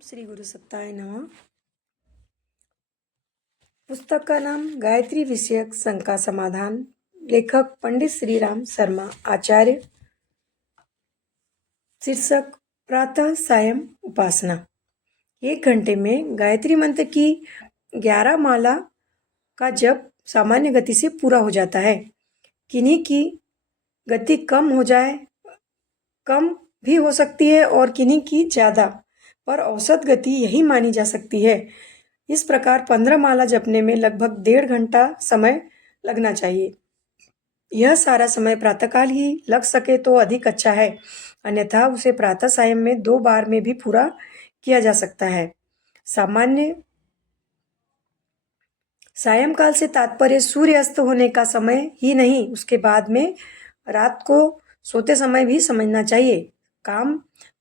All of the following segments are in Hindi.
श्री गुरु सत्ताय नमः। पुस्तक का नाम गायत्री विषयक शंका समाधान। लेखक पंडित श्री राम शर्मा आचार्य। शीर्षक प्रातः सायं उपासना। 1 घंटे में गायत्री मंत्र की 11 माला का जप सामान्य गति से पूरा हो जाता है। किन्हीं की गति कम भी हो सकती है और किन्हीं की ज़्यादा, पर औसत गति यही मानी जा सकती है। इस प्रकार 15 माला जपने में लगभग 1.5 घंटा समय लगना चाहिए। यह सारा समय प्रातःकाल ही लग सके तो अधिक अच्छा है, अन्यथा उसे प्रातः सायं में 2 बार में भी पूरा किया जा सकता है। सामान्य सायंकाल से तात्पर्य सूर्य अस्त होने का समय ही नहीं, उसके बाद में रात को सोते समय भी समझना चाहिए। काम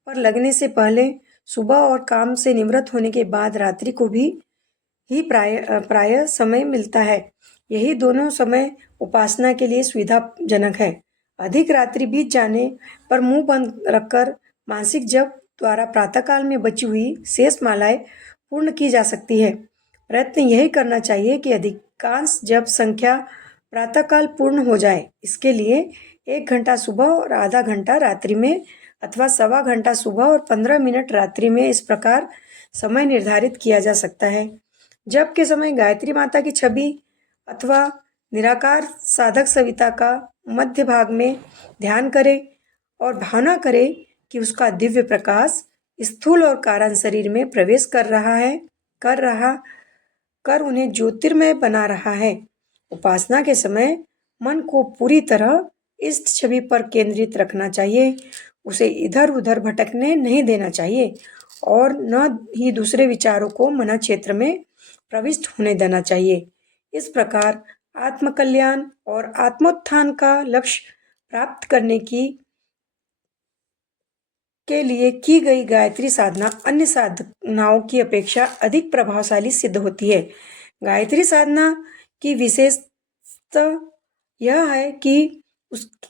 पर लगने से पहले, सुबह और काम से निवृत्त होने के बाद रात्रि को भी प्राय समय मिलता है। यही दोनों समय उपासना के लिए सुविधाजनक है। अधिक रात्रि बीत जाने पर मुंह बंद रखकर मानसिक जप द्वारा प्रातःकाल में बची हुई शेष मालाएं पूर्ण की जा सकती है। प्रयत्न यही करना चाहिए कि अधिकांश जप संख्या प्रातःकाल पूर्ण हो जाए। इसके लिए 1 घंटा सुबह और आधा घंटा रात्रि में अथवा 1.25 घंटा सुबह और 15 मिनट रात्रि में, इस प्रकार समय निर्धारित किया जा सकता है। जप के समय गायत्री माता की छवि अथवा निराकार साधक सविता का मध्य भाग में ध्यान करें और भावना करें कि उसका दिव्य प्रकाश स्थूल और कारण शरीर में प्रवेश कर उन्हें ज्योतिर्मय बना रहा है। उपासना के समय मन को पूरी तरह इस छवि पर केंद्रित रखना चाहिए। उसे इधर उधर भटकने नहीं देना चाहिए और न ही दूसरे विचारों को मन क्षेत्र में प्रविष्ट होने देना चाहिए। इस प्रकार आत्मकल्याण और आत्मोत्थान का लक्ष्य प्राप्त करने के लिए की गई गायत्री साधना अन्य साधनाओं की अपेक्षा अधिक प्रभावशाली सिद्ध होती है। गायत्री साधना की विशेषता यह है कि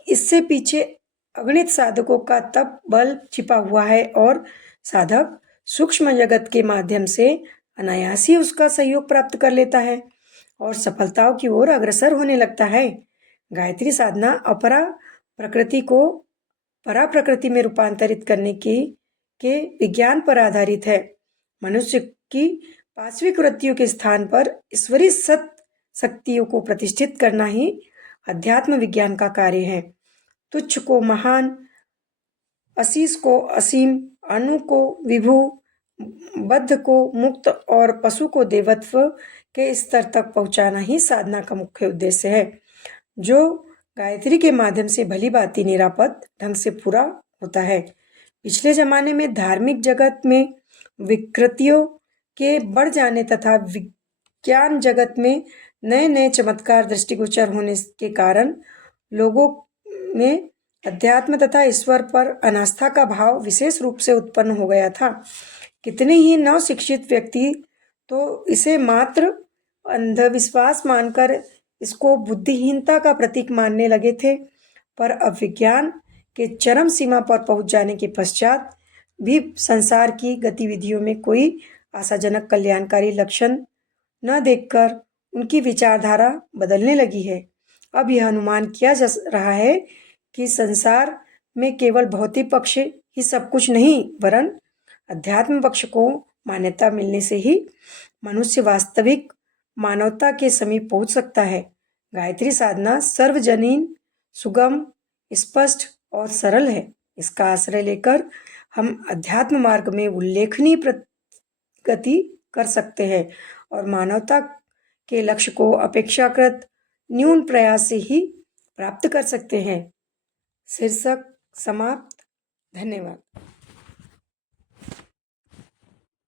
इससे पीछे अगणित साधकों का तप बल छिपा हुआ है और साधक सूक्ष्म जगत के माध्यम से अनायास ही उसका सहयोग प्राप्त कर लेता है और सफलताओं की ओर अग्रसर होने लगता है। गायत्री साधना अपरा प्रकृति को परा प्रकृति में रूपांतरित करने के विज्ञान पर आधारित है। मनुष्य की पार्श्विक वृत्तियों के स्थान पर ईश्वरीय शक्तियों को प्रतिष्ठित करना ही अध्यात्म विज्ञान का कार्य है। तुच्छ को महान, असीस को असीम, अणु को विभु, बद्ध को मुक्त और पशु को देवत्व के स्तर तक पहुंचाना ही साधना का मुख्य उद्देश्य है, जो गायत्री के माध्यम से भली भांति निरापद ढंग से पूरा होता है। पिछले जमाने में धार्मिक जगत में विकृतियों के बढ़ जाने तथा विज्ञान जगत में नए नए चमत्कार दृष्टिगोचर होने के कारण लोगों में अध्यात्म तथा ईश्वर पर अनास्था का भाव विशेष रूप से उत्पन्न हो गया था। कितने ही नवशिक्षित व्यक्ति तो इसे मात्र अंधविश्वास मानकर इसको बुद्धिहीनता का प्रतीक मानने लगे थे, पर अब विज्ञान के चरम सीमा पर पहुंच जाने के पश्चात भी संसार की गतिविधियों में कोई आशाजनक कल्याणकारी लक्षण न देखकर उनकी विचारधारा बदलने लगी है। अब यह अनुमान किया जा रहा है कि संसार में केवल भौतिक पक्ष ही सब कुछ नहीं, वरन अध्यात्म पक्ष को मान्यता मिलने से ही मनुष्य वास्तविक मानवता के समीप पहुंच सकता है। गायत्री साधना सर्वजनीन, सुगम, स्पष्ट और सरल है। इसका आश्रय लेकर हम अध्यात्म मार्ग में उल्लेखनीय प्रगति कर सकते हैं और मानवता के लक्ष्य को अपेक्षाकृत न्यून प्रयास से ही प्राप्त कर सकते हैं। शीर्षक समाप्त। धन्यवाद।